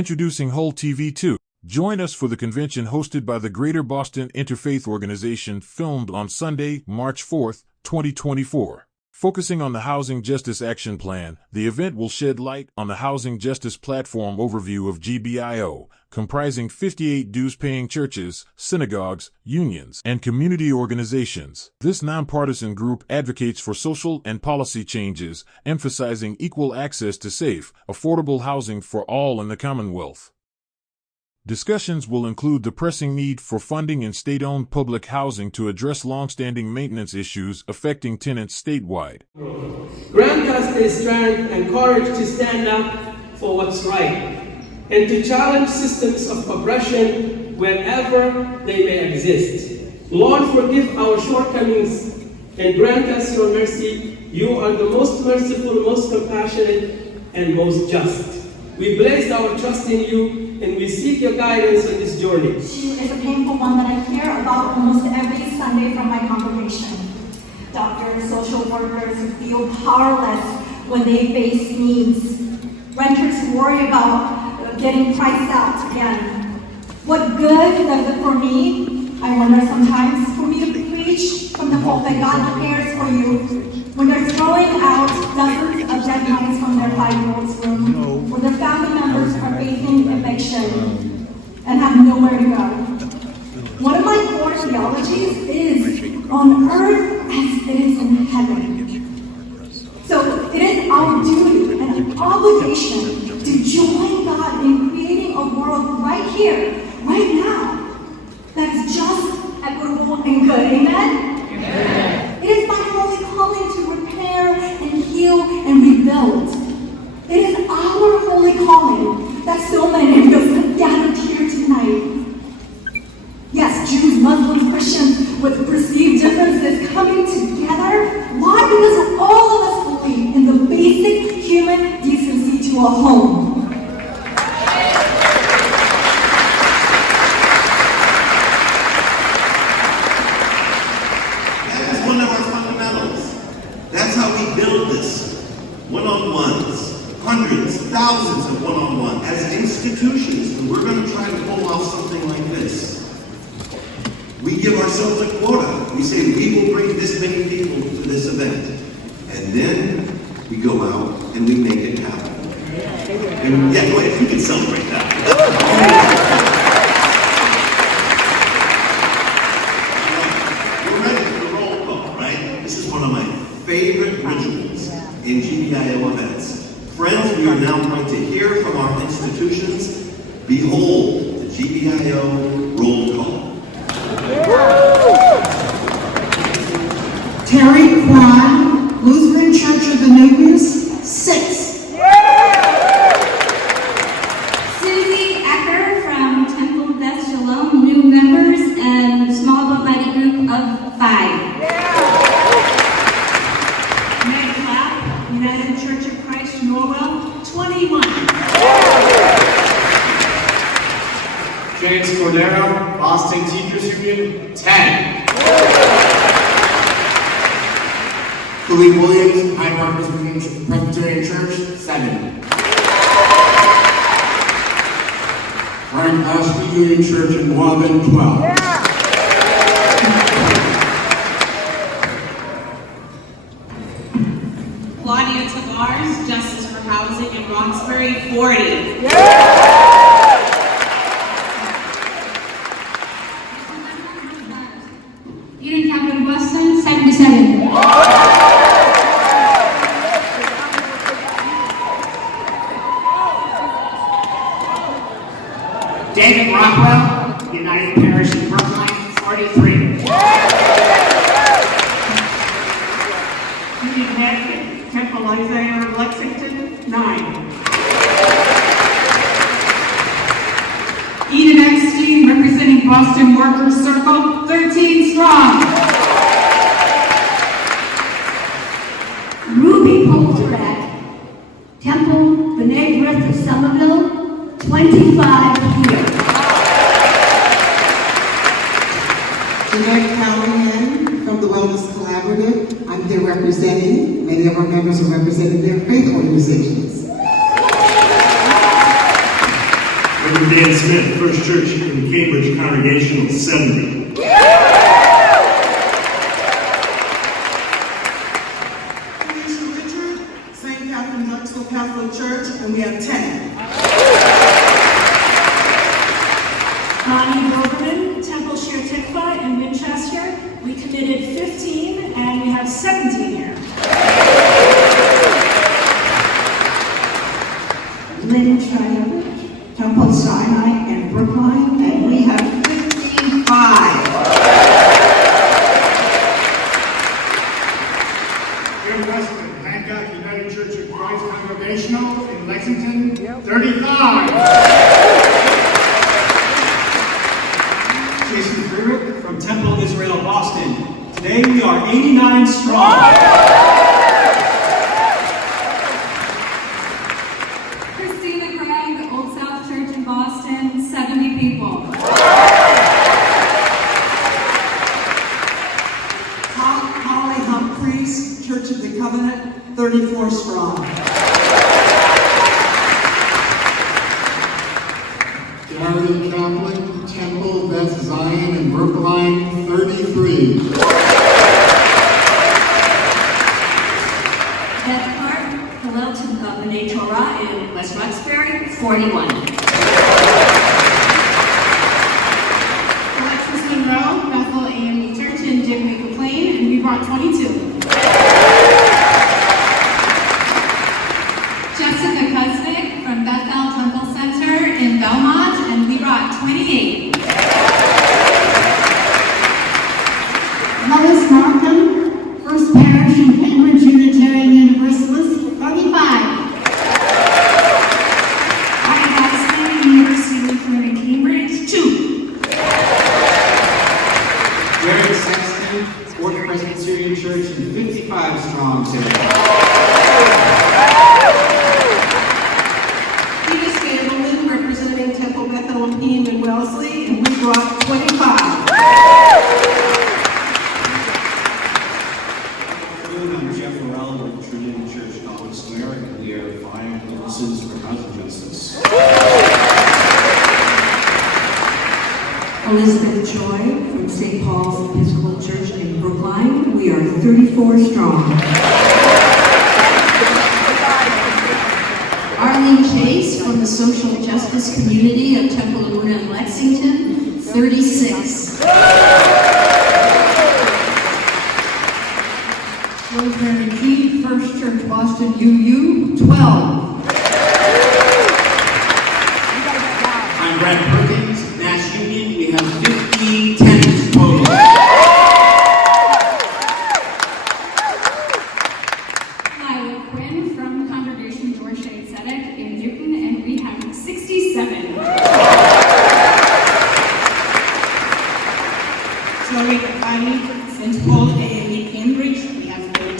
Introducing Hull TV2. Join us for the convention hosted by the Greater Boston Interfaith Organization, filmed on Sunday, March 4, 2024. Focusing on the Housing Justice Action Plan, the event will shed light on the Housing Justice Platform overview of GBIO, comprising 58 dues-paying churches, synagogues, unions, and community organizations. This nonpartisan group advocates for social and policy changes, emphasizing equal access to safe, affordable housing for all in the Commonwealth. Discussions will include the pressing need for funding in state-owned public housing to address long-standing maintenance issues affecting tenants statewide. Grant us the strength and courage to stand up for what's right and to challenge systems of oppression wherever they may exist. Lord, forgive our shortcomings and grant us your mercy. You are the most merciful, most compassionate, and most just. We place our trust in you, and we seek your guidance on this journey. Issue is a painful one that I hear about almost every Sunday from my congregation. Doctors, social workers who feel powerless when they face needs. Renters who worry about getting priced out again. What good does it for me? I wonder sometimes, for me to preach from the hope that God prepares for you when they're throwing out dozens of dead bodies from their 5-year-old's room, or their family members are facing eviction and have nowhere to go. One of my core theologies is on earth as it is in heaven. So it is our duty and an obligation to join God in creating a world right here, right now, that is just, equitable, and good. Amen? Amen. It is my holy calling to repair and heal and rebuild. It is our holy calling that so many of us have gathered here tonight. Yes, Jews, Muslims, Christians, with perceived differences coming together. Why? Because all of us believe in the basic human decency to a home. One-on-ones, hundreds, thousands of one-on-ones as institutions, and we're going to try to pull off something like this. We give ourselves a quota. We say we will bring this many people to this event, and then we go out and we make it happen. And yeah, go ahead, you can celebrate that. We're ready for the roll call, right? This is one of my favorite rituals in GBIO events. Friends, we are now going to hear from our institutions. Behold, the GBIO roll call. Terry Kwan, Lutheran Church of the Nubians, 6. Susie Ecker from Temple Beth Shalom, new members, and small but mighty group of 5. United Church of Christ, Norwell, 21. James Cordero, Boston Teachers Union, 10. Louis Williams, Hyde Park Presbyterian Church, 7. Frank Ashley Union Church in Waban, 12. Claudia Tavares, Justice for Housing in Roxbury, 40. Eden Capital Boston, 77. David Rockwell, United Parish in Brookline, 43. Judy Heck, Temple Isaiah, Lexington, 9. Eden Epstein, representing Boston Workers Circle, 13 strong. Ruby Polterek, Temple B'nai B'rith of Somerville, 25 here. Jeanette Callahan from the Wellness Collaborative. I'm here representing, many of our members are representing their faith organizations. Reverend Dan Smith, First Church in Cambridge, Congregational 70. Richard, St. Catherine Knoxville Catholic Church, and we have 10. Connie Doberman, Temple Shir Tikva in Winchester. We committed 15 and we have 17 here. Lynn Triovich, Temple Sinai in Brookline, and we have 55. Jim Westman, Hancock United Church of Christ Congregational in Lexington, 35. Jason Freerick from Temple Israel, Boston. Today we are 89 strong. Christina Gregg, Old South Church in Boston, 70 people. Holly Humphreys, Church of the Covenant, 34 strong. Gary Kaplan, Temple Beth Zion in Brookline, 33. Beth Clark, Hillel to B'nai Torah in West Roxbury, 41. Alexis Monroe, Bethel AME Church in Jamaica Plain, and we brought 22. Jessica Kuznick from Bethel Temple Center in Belmont, and we brought 28. Lois Markham, First Parish in Cambridge Unitarian Universalist, 35. Ryan Wesley, University Lutheran in Cambridge, 2. Jared Sexton, Fourth Presbyterian Church in 55 strong today. Edith Gableman, representing Temple Bethel and Peam and Wellesley, and we brought 25. I'm Jeff Morello with Trinity Church, College Square, and we are filing notices for housing justice. Elizabeth Choi from St. Paul's Episcopal Church in Brookline. We are 34 strong. Arlene Chase from the Social Justice Community of Temple Luna in Lexington, 36. Rosemary Key, First Church Boston UU, 12. I'm Brad Perkins, Nash Union. We have 50 tenants total. Lila Quinn from Congregation George Shea Tzedek in Newton, and we have 67. Zoe Kafani, St. Paul AME Cambridge, we have 13.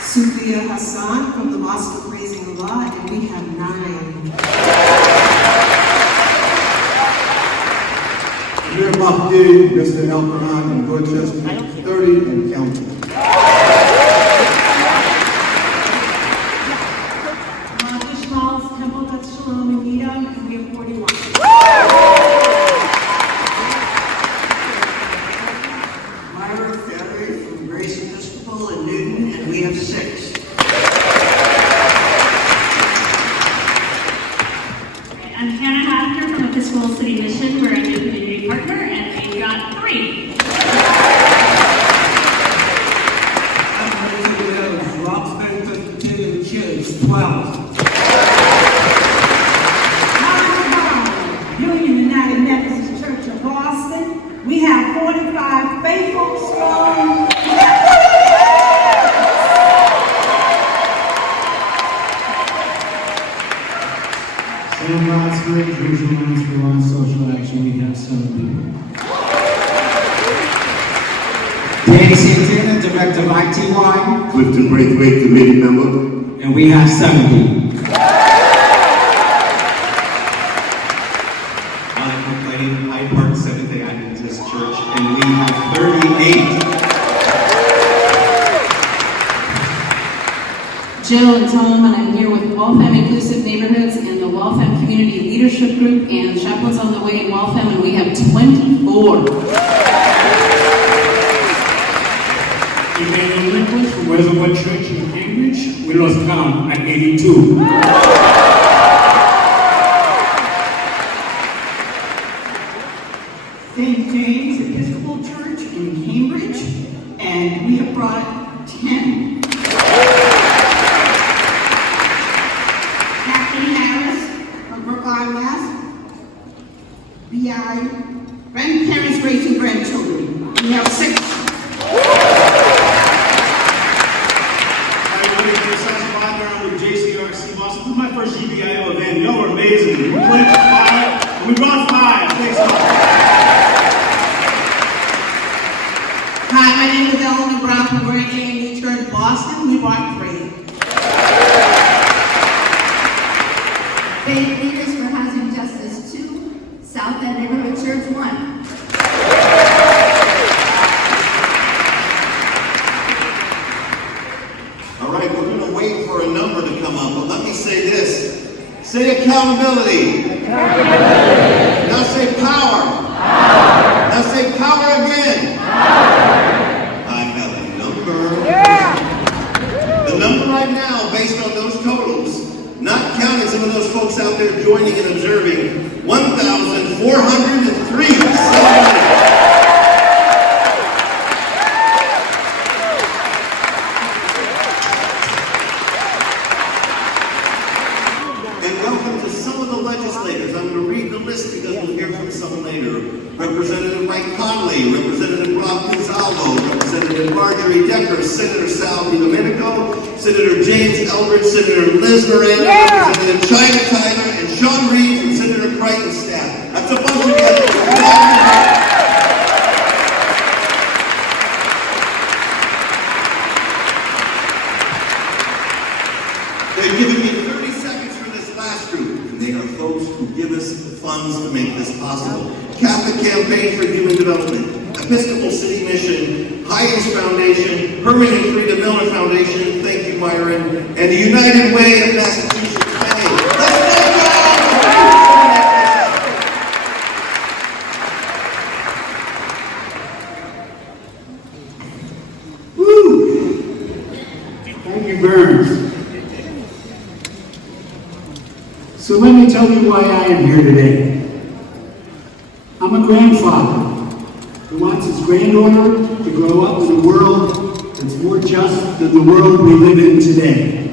Sophia Hassan from the Mosque of Raising Allah, and we have 9. Amir Mahdi, Mr. El Quran in Dorchester, 30 and counting. Monica Schmaltz, Temple Beth Shalom in Edom, and we have 41. Myra Ferry from Grace Episcopal in Newton, and we have 6. I'm Hannah Hafner from Episcopal City Mission. We're a new community partner, and we got 3. Roxbury Presbyterian Church, 12. Union United Methodist Church of Boston, we have 45 faithful, strong. Sam Rotsford, Regional Lines for Law and Social Action. We have 7 people. Danny Santana, Director of ITY, Clifton Braithwaite, committee member. and we have 70. Monica McLean, Hyde Park Seventh-day Adventist Church, and we have 38. Jill and Tom, and I'm here with all Inclusive Neighborhoods and the Waltham Community Leadership Group and Chaplains on the Way in Waltham, and we have 24. Emmanuel Nicholas from Reservoir Church in Cambridge. We lost count at 82. St. James Episcopal Church in Cambridge, and we have brought 10. Kathleen Harris from Brookline, Mass. BI, grandparents raising grandchildren. We have 6. With JCRC Boston. This is my first GBIO event. Y'all are amazing. We played for 5, and we brought 5. Thanks, all. Hi, my name is Ellen Brown from Grand A&E Church, Boston. We brought 3. Faith Leaders for Housing Justice 2, South End Neighborhood Church 1. All right, we're going to wait for a number to come up, but let me say this. Say accountability. Accountability. Now say power. Power. Now say power again. Power. I got a number. Yeah. The number right now, based on those totals, not counting some of those folks out there joining and observing, 1,403. Representative Mike Conley, Representative Rob Gonzalo, Representative Marjorie Decker, Senator Sal Domenico, Senator James Eldridge, Senator Liz Miranda, Representative China Tyler, and Sean Reed from Senator Crichton's staff. That's a bunch of guys. They've given me 30 seconds for this last group, and they are folks who give us the funds to make this possible. Catholic Campaign for Human Development, Episcopal City Mission, Hines Foundation, Herman and Frida Miller Foundation, thank you, Myron, and the United Way of Massachusetts. Hey, let's go! Woo! Thank you, Burns. So let me tell you why I am here today. I'm a grandfather who wants his granddaughter to grow up in a world that's more just than the world we live in today.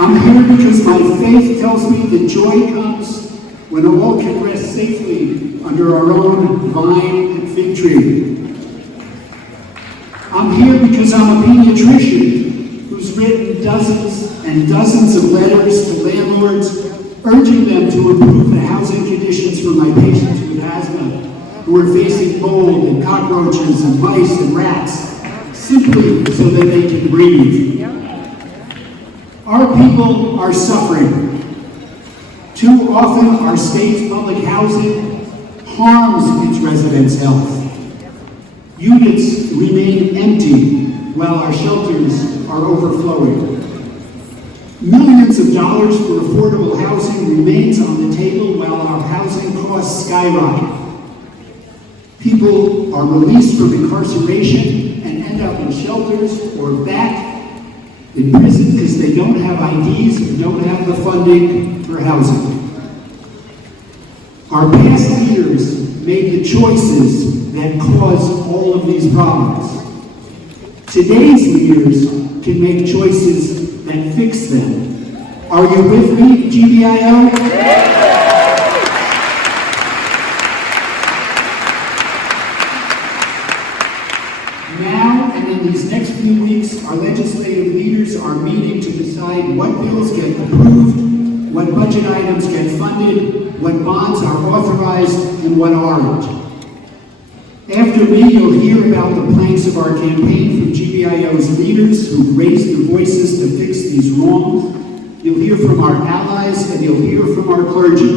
I'm here because my faith tells me that joy comes when all can rest safely under our own vine and fig tree. I'm here because I'm a pediatrician who's written dozens and dozens of letters to landlords urging them to improve the housing conditions for my patients with asthma who are facing mold and cockroaches and mice and rats simply so that they can breathe. Our people are suffering. Too often our state's public housing harms its residents' health. Units remain empty while our shelters are overflowing. Millions of dollars for affordable housing remains on the table while our housing costs skyrocket. People are released from incarceration and end up in shelters or back in prison because they don't have IDs and don't have the funding for housing. Our past leaders made the choices that caused all of these problems. Today's leaders can make choices that fix them. Are you with me, GBIO? Now and in these next few weeks, our legislative leaders are meeting to decide what bills get approved, what budget items get funded, what bonds are authorized, and what aren't. After me, you'll hear about the planks of our campaign from GBIO's leaders who raised their voices to fix these wrongs. You'll hear from our allies, and you'll hear from our clergy.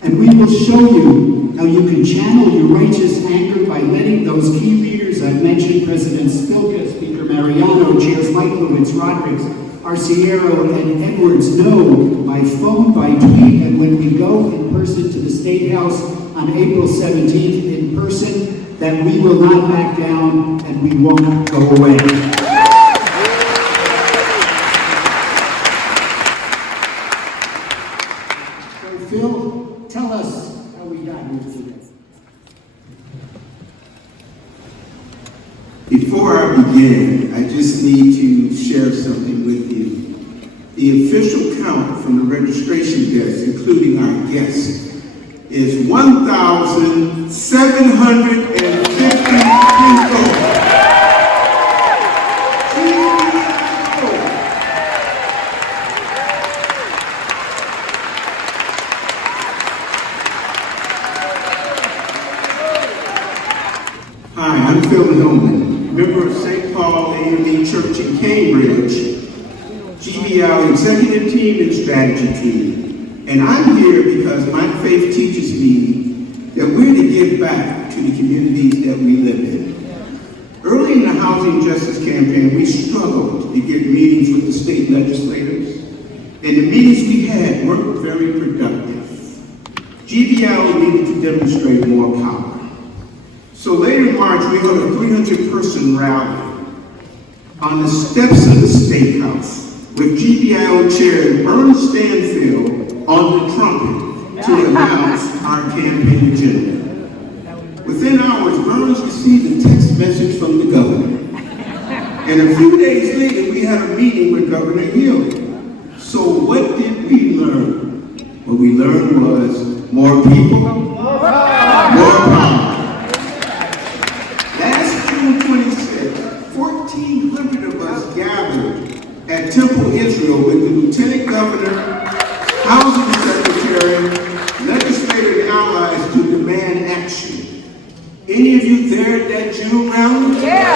And we will show you how you can channel your righteous anger by letting those key leaders I've mentioned, President Spilka, Speaker Mariano, Chairs Michaelowicz, Rodriguez, Arciero, and Edwards know by phone, by tweet, and when we go in person to the State House on April 17th in person, that we will not back down and we won't go away. So Phil, tell us how we got here today. Before I begin, I just need to share something with you. The official count from the registration desk, including our guests, is 1,750 people. Hi, I'm Phil Hillman, member of St. Paul AME Church in Cambridge, GBIO executive team and strategy team. And I'm here because my faith teaches me that we're to give back to the communities that we live in. Early in the housing justice campaign, we struggled to get meetings with the state legislators, and the meetings we had weren't very productive. GBIO needed to demonstrate more power. So later in March, we held a 300-person rally on the steps of the State House with GBIO Chair Vern Stanfield on the trumpet to announce our campaign agenda. Within hours, Burns received a text message from the governor. And a few days later, we had a meeting with Governor Hill. So what did we learn? What we learned was more people, more power. Last June 26th, 1,400 of us gathered at Temple, Israel with the Lieutenant Governor, Housing Secretary, legislator and allies to demand action. Any of you there at that June rally? Yeah.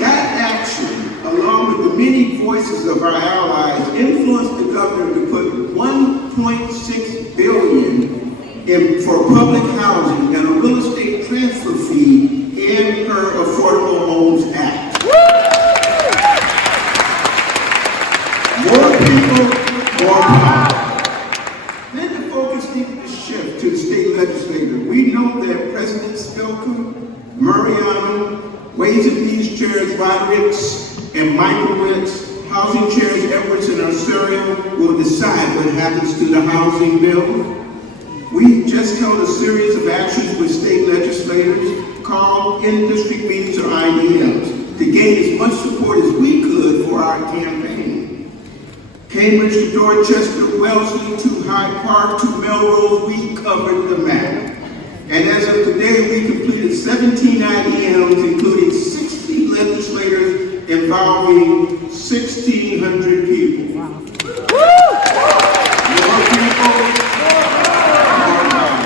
That action, along with the many voices of our allies, influenced the governor to put $1.6 billion for public housing and a real estate transfer fee in her Affordable Homes Act. More people, more power. Then the focus needed to shift to the state legislature. We know that President Spilka, Mariano, Ways and Means Chairs Rodriguez and Michaelowicz, Housing Chairs Edwards and Arciero will decide what happens to the housing bill. We just held a series of actions with state legislators, called in-district meetings or IDMs, to gain as much support as we could for our campaign. Cambridge to Dorchester, Wellesley to Hyde Park to Melrose, we covered the map. And as of today, we completed 17 IDMs, including 60 legislators involving 1,600 people. Wow. More people, more power.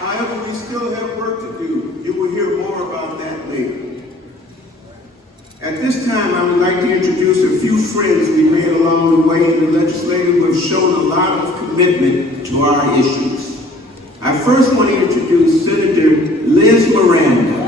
However, we still have work to do. You will hear more about that later. At this time, I would like to introduce a few friends we made along the way in the legislature who have shown a lot of commitment to our issues. I first want to introduce Senator Liz Miranda.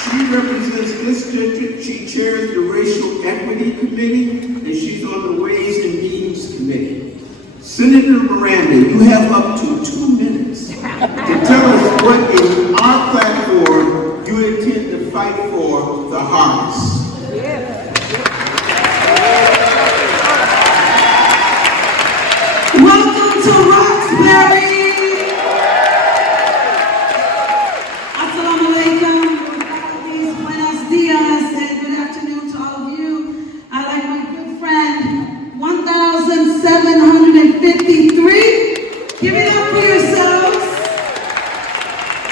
She represents this district. She chairs the Racial Equity Committee, and she's on the Ways and Means Committee. Senator Miranda, you have up to 2 minutes to tell us what in our platform you intend to fight for the hardest. Welcome to Roxbury. Assalamu alaikum, buenos dias, and good afternoon to all of you. I like my good friend, 1,753. Give it up for yourselves.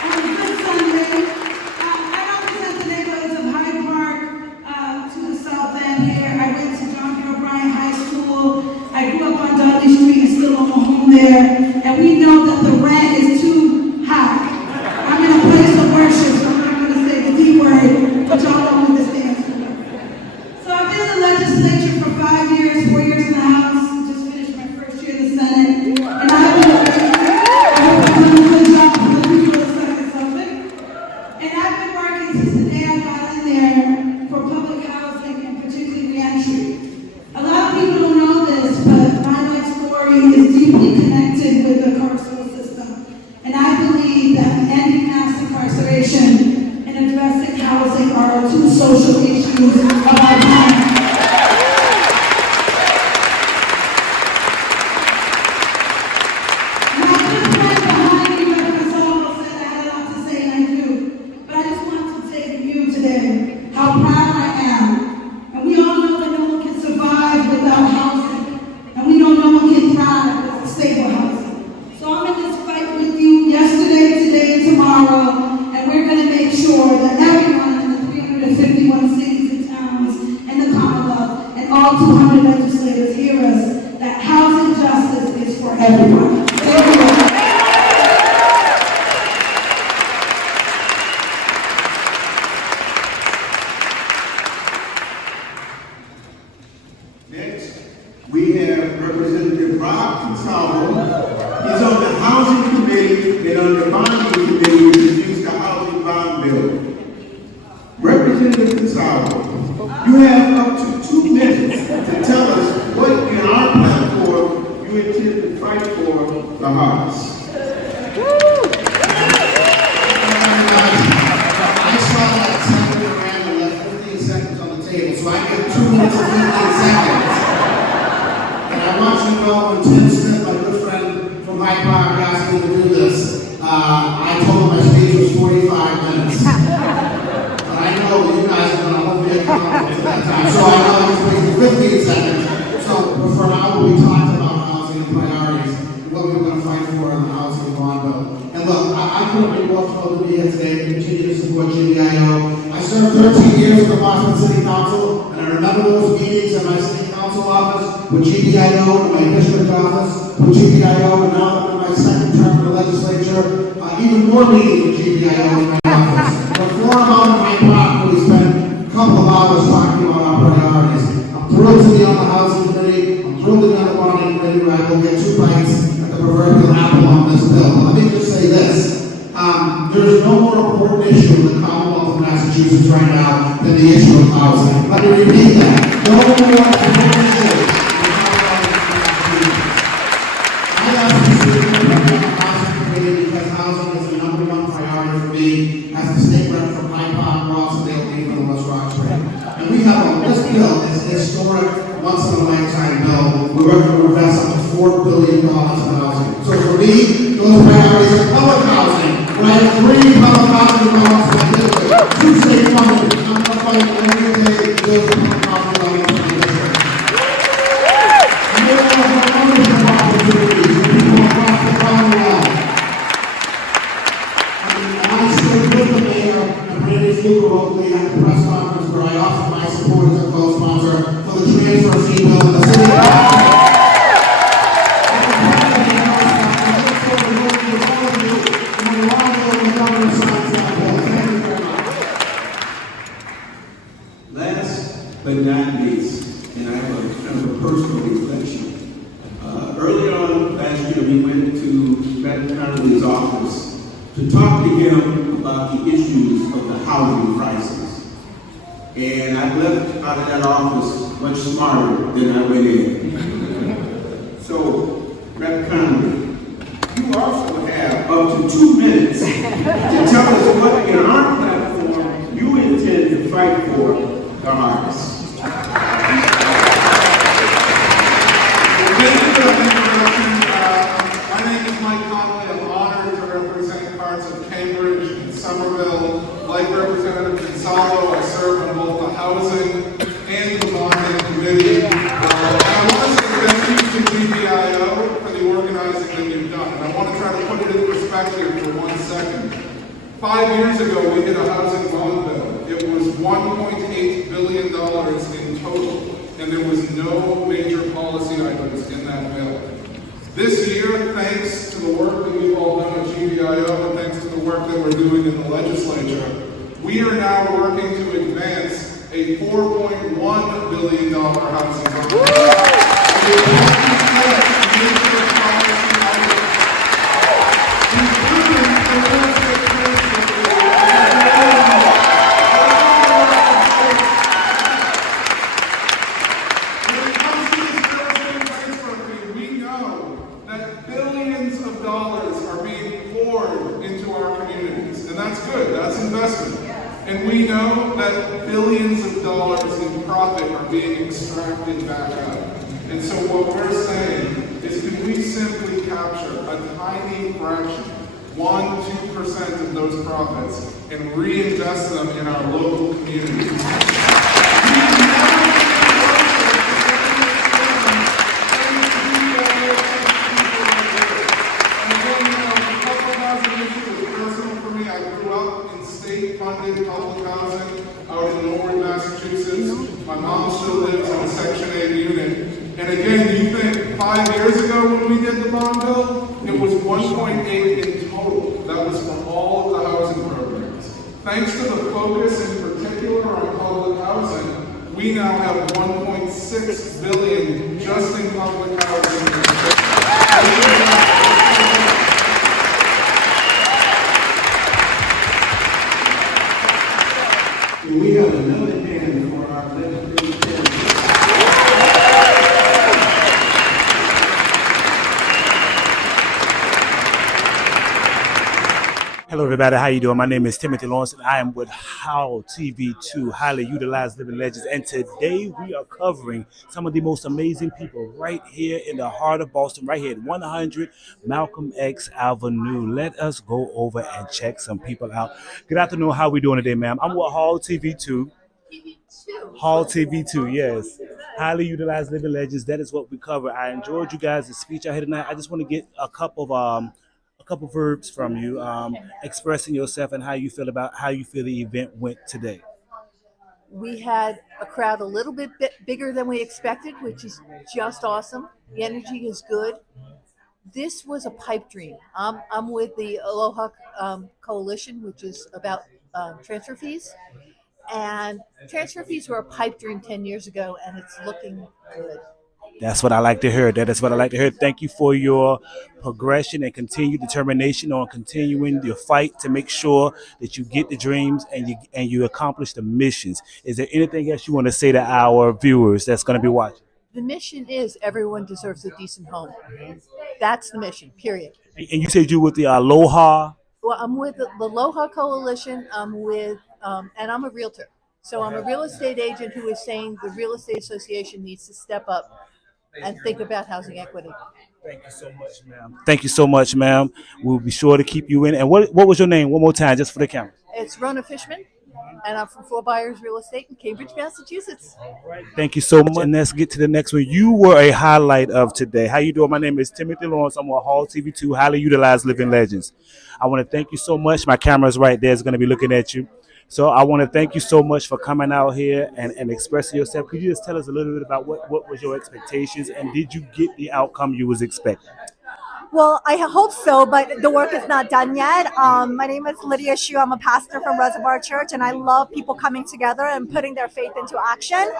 On this Sunday, I represent the neighborhoods of Hyde Park to the south end here. I went to John B. O'Brien High School. I grew up on Dudley Street and still own a home there. And we know that the rent is too high. I'm in a place of worship, so I'm not going to say the D word, but y'all know what this stands for. So I've been in the legislature for 5 years, 4 years in the House, just finished my first year in the Senate, and I very much. Thank you. Next, we have Representative Rob Consalvo. He's on the Housing Committee and on the Bonding Committee, which is used the Housing Bond Bill. Representative Consalvo, you have up to 2 minutes to tell us what in our platform you intend to fight for the hardest. I saw that Senator Randall left 15 seconds on the table, so I get 2 minutes and 15 seconds. And I want you to know when Tim Smith, my good friend from Hyde Park, asked me to do this, I told him my speech was 45 minutes. But I know you guys are going to hold me accountable for that time, so I know I'm wasting 15 seconds. So, but for now, we talked about housing and priorities, and what we're going to fight for in the housing bond bill. And look, I couldn't be more thrilled to be here today to continue to support GBIO. I served 13 years with the Boston City Council, and I remember those meetings in my city council office with GBIO, in my district office with GBIO, and now that I'm in my second term in the legislature, even more meetings with GBIO in my office. But for about in my park, we spent a couple of hours talking about our priorities. I'm thrilled to be on the Housing Committee. I'm thrilled to be on the Bonding Committee where I will get 2 bites at the proverbial apple on this bill. Let me just say this. There's no more important issue in the Commonwealth of Massachusetts right now than the issue of housing. Let me repeat that. No more important issue in the Commonwealth of Massachusetts. I ask you to be on the Housing Committee because housing is the #1 priority for me as the state rep from Hyde Park, Rossdale, Greenville, and West Roxbury. And we have this bill is a historic, once-in-a-lifetime bill. We're going to invest up to $4 billion in housing. So for me, those priorities are public housing. I have 3 public housing laws in my district, 2 state funded. I'm going to fight every day to build public housing laws in my district. And we also have ownership opportunities for people across the Commonwealth. And I stood with the mayor and Randy Fluker locally at the press conference where I offered my support as a co-sponsor for the transfer fee bill in the city of Boston. Last but not least, and I have a kind of a personal reflection. Early on last year, we went to Matt Connolly's office to talk to him about the issues of the housing crisis. And I left out of that office much smarter than I went in. So, Matt Connolly, you also have up to 2 minutes to tell us what in our platform you intend to fight for the hardest. Thank you for that introduction. My name is Mike Connolly. I'm honored to represent parts of Cambridge and Somerville. Like Representative Consalvo, I serve on both the Housing and the Bonding Committee. I want to say thank you to GBIO for the organizing that you've done. And I want to try to put it in perspective for 1 second. 5 years ago, we did a housing bond bill. It was $1.8 billion in total, and there was no major policy items in that bill. This year, thanks to the work that we've all done at GBIO and thanks to the work that we're doing in the legislature, we are now working to advance a $4.1 billion housing bond. And we know that billions of dollars in profit are being extracted back out. And so what we're saying is, can we simply capture a tiny fraction, 1-2% of those profits, and reinvest them in our local communities? Funded public housing out in Norwood, Massachusetts. My mom still lives in a Section 8 unit. And again, you think 5 years ago when we did the bond bill, 1.8 in total. That was for all of the housing programs. Thanks to the focus in particular on public housing, we now have 1.6 billion just in public housing. We have another hand for our legislative candidate. Hello everybody, how you doing? My name is Timothy Lawrence and I am with Hull TV2, Highly Utilized Living Legends, and today we are covering some of the most amazing people right here in the heart of Boston, right here at 100 Malcolm X Avenue. Let us go over and check some people out. Good afternoon, how we doing today, ma'am? I'm with Hull TV2. Hull TV2, yes. Highly Utilized Living Legends, that is what we cover. I enjoyed you guys' speech out here tonight. I just want to get a couple verbs from you, expressing yourself and how you feel the event went today. We had a crowd a little bit bigger than we expected, which is just awesome. The energy is good. This was a pipe dream. I'm with the Aloha Coalition, which is about transfer fees. And transfer fees were a pipe dream 10 years ago, and it's looking good. That's what I like to hear. That is what I like to hear. Thank you for your progression and continued determination on continuing your fight to make sure that you get the dreams and you accomplish the missions. Is there anything else you want to say to our viewers that's going to be watching? The mission is everyone deserves a decent home. That's the mission, period. And you said you with the Aloha? Well, I'm with the Aloha Coalition. I'm with, and I'm a realtor. So I'm a real estate agent who is saying the Real Estate Association needs to step up and think about housing equity. Thank you so much, ma'am. Thank you so much, ma'am. We'll be sure to keep you in. And what was your name one more time, just for the camera? It's Rona Fishman, and I'm from Four Buyers Real Estate in Cambridge, Massachusetts. Thank you so much. And let's get to the next one. You were a highlight of today. How you doing? My name is Timothy Lawrence. I'm with Hull TV2, Highly Utilized Living Legends. I want to thank you so much. My camera's right there. It's going to be looking at you. So I want to thank you so much for coming out here and expressing yourself. Could you just tell us a little bit about what was your expectations, and did you get the outcome you was expecting? Well, I hope so, but the work is not done yet. My name is Lydia Hsu. I'm a pastor from Reservoir Church, and I love people coming together and putting their faith into action.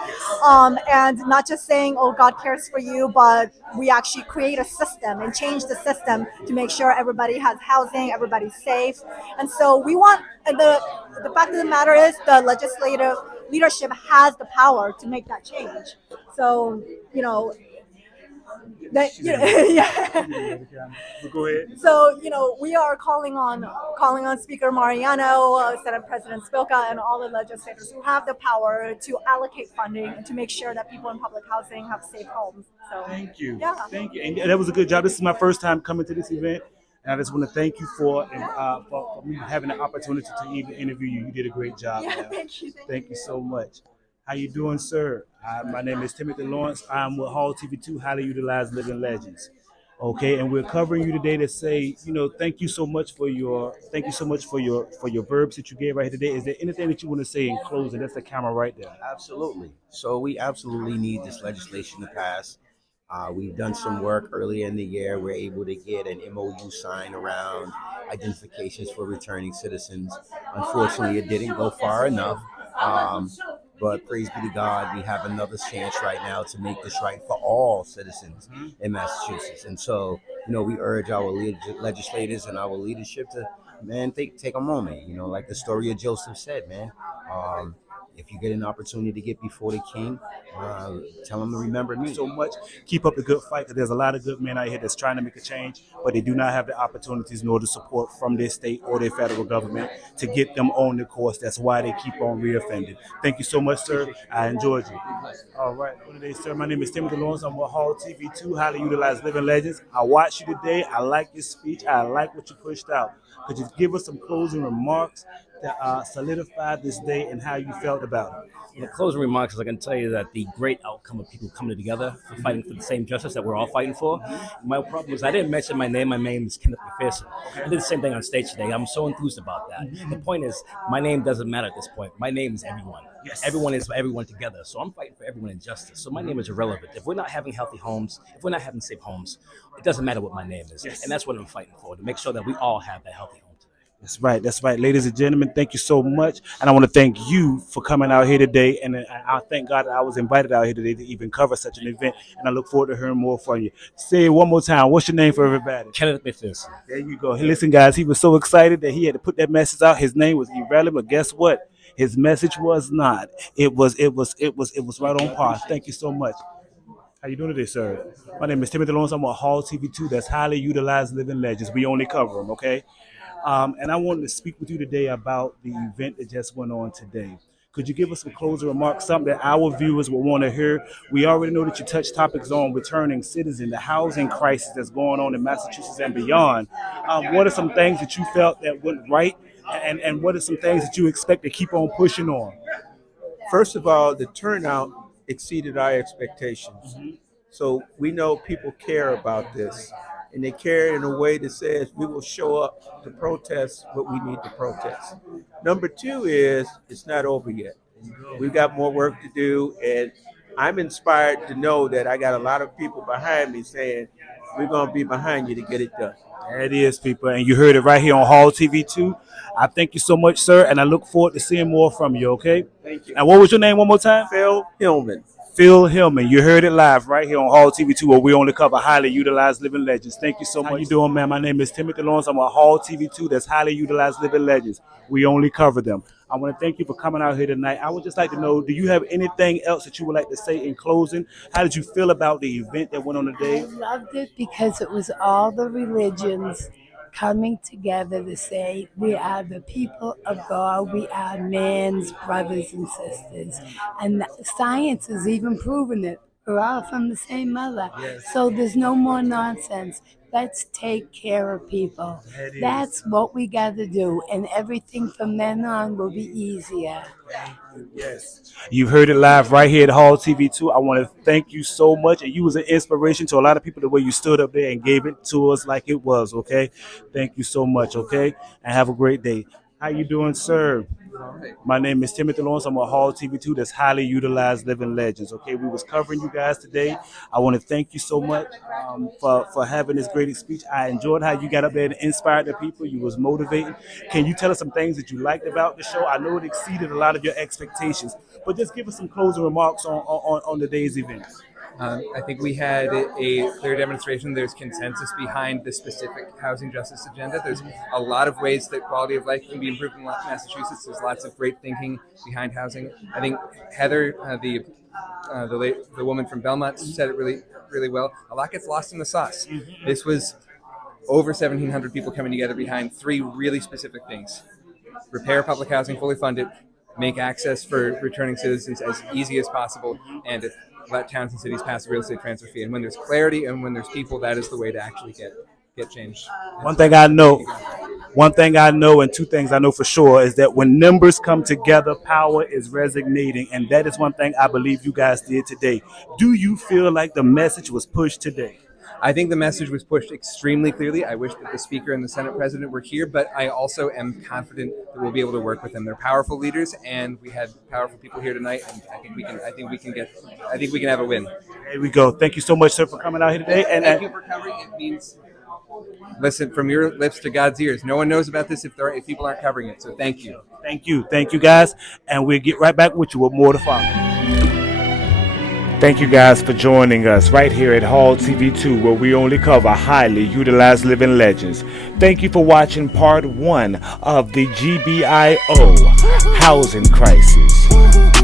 And not just saying, oh, God cares for you, but we actually create a system and change the system to make sure everybody has housing, everybody's safe. And so we want, the fact of the matter is the legislative leadership has the power to make that change. So, Go ahead. So, we are calling on Speaker Mariano, Senate President Spilka, and all the legislators who have the power to allocate funding and to make sure that people in public housing have safe homes. So thank you. Yeah. Thank you. And that was a good job. This is my first time coming to this event. And I just want to thank you for me having the opportunity to even interview you. You did a great job. Yeah, thank you. Thank you so much. How you doing, sir? My name is Timothy Lawrence. I'm with Hull TV2, Highly Utilized Living Legends. Okay, and we're covering you today to say, thank you so much for your verbs that you gave right here today. Is there anything that you want to say in closing? That's the camera right there. Absolutely. So we absolutely need this legislation to pass. We've done some work earlier in the year. We're able to get an MOU signed around identifications for returning citizens. Unfortunately, it didn't go far enough. But praise be to God, we have another chance right now to make this right for all citizens in Massachusetts. And so, we urge our legislators and our leadership to, take a moment. Like the story of Joseph said, man. If you get an opportunity to get before the king, tell him to remember me. So much. Keep up the good fight, because there's a lot of good men out here that's trying to make a change, but they do not have the opportunities nor the support from their state or their federal government to get them on the course. That's why they keep on reoffending. Thank you so much, sir. I enjoyed you. All right. Today, sir, my name is Timothy Lawrence. I'm with Hull TV2, Highly Utilized Living Legends. I watched you today. I like your speech. I like what you pushed out. Could you give us some closing remarks to solidify this day and how you felt about it. In the closing remarks, I can tell you that the great outcome of people coming together for fighting for the same justice that we're all fighting for. My problem was I didn't mention my name. My name is Kenneth McPherson. I did the same thing on stage today. I'm so enthused about that. The point is, my name doesn't matter at this point. My name is everyone. Yes. Everyone is everyone together. So I'm fighting for everyone in justice. So my name is irrelevant. If we're not having healthy homes, if we're not having safe homes, it doesn't matter what my name is. Yes. And that's what I'm fighting for, to make sure that we all have that healthy home. That's right. That's right. Ladies and gentlemen, thank you so much. And I want to thank you for coming out here today. And I thank God that I was invited out here today to even cover such an event. And I look forward to hearing more from you. Say it one more time. What's your name for everybody? Kenneth McPherson. There you go. Hey, listen, guys, he was so excited that he had to put that message out. His name was irrelevant, but guess what? His message was not. It was right on par. Thank you so much. How you doing today, sir? My name is Timothy Lawrence. I'm on Hull TV2. That's highly utilized living legends. We only cover them, okay? And I wanted to speak with you today about the event that just went on today. Could you give us some closing remarks, something that our viewers will want to hear? We already know that you touched topics on returning citizens, the housing crisis that's going on in Massachusetts and beyond. What are some things that you felt that went right, and what are some things that you expect to keep on pushing on? First of all, the turnout exceeded our expectations. Mm-hmm. So we know people care about this. And they care in a way that says we will show up to protest what we need to protest. Number two is it's not over yet. We've got more work to do, and I'm inspired to know that I got a lot of people behind me saying we're going to be behind you to get it done. There it is, people, and you heard it right here on Hull TV2. I thank you so much, sir, and I look forward to seeing more from you, okay? Thank you. And what was your name one more time? Phil Hillman. Phil Hillman. You heard it live right here on Hull TV2, where we only cover highly utilized living legends. Thank you so much. How you doing, man? My name is Timothy Lawrence. I'm on Hull TV2. That's highly utilized living legends. We only cover them. I want to thank you for coming out here tonight. I would just like to know, do you have anything else that you would like to say in closing? How did you feel about the event that went on today? I loved it because it was all the religions coming together to say we are the people of God, we are man's brothers and sisters. And science has even proven it. We're all from the same mother. Yes. So there's no more nonsense. Let's take care of people. That's what we got to do. And everything from then on will be easier. Yes. You've heard it live right here at Hull TV2. I want to thank you so much. And you was an inspiration to a lot of people the way you stood up there and gave it to us like it was, okay? Thank you so much, okay? And have a great day. How you doing, sir? My name is Timothy Lawrence. I'm on Hull TV2. That's highly utilized living legends. Okay, we was covering you guys today. I want to thank you so much for having this great speech. I enjoyed how you got up there and inspired the people. You was motivating. Can you tell us some things that you liked about the show? I know it exceeded a lot of your expectations, but just give us some closing remarks on today's event. I think we had a clear demonstration. There's consensus behind the specific housing justice agenda. There's a lot of ways that quality of life can be improved in Massachusetts. There's lots of great thinking behind housing. I think Heather, the woman from Belmont, said it really, really well. A lot gets lost in the sauce. Mm-hmm. This was over 1,700 people coming together behind three really specific things: repair public housing fully funded, make access for returning citizens as easy as possible, and let towns and cities pass a real estate transfer fee. And when there's clarity and when there's people, that is the way to actually get change. One thing I know, and two things I know for sure is that when numbers come together, power is resonating. And that is one thing I believe you guys did today. Do you feel like the message was pushed today? I think the message was pushed extremely clearly. I wish that the Speaker and the Senate President were here, but I also am confident that we'll be able to work with them. They're powerful leaders, and we had powerful people here tonight, and I think we can have a win. There we go. Thank you so much, sir, for coming out here today. And thank you for covering it. Means listen from your lips to God's ears. No one knows about this if people aren't covering it. So thank you. Thank you, guys, and we'll get right back with you with more to follow. Thank you guys for joining us right here at Hull TV2, where we only cover highly utilized living legends. Thank you for watching part 1 of the GBIO Housing Crisis.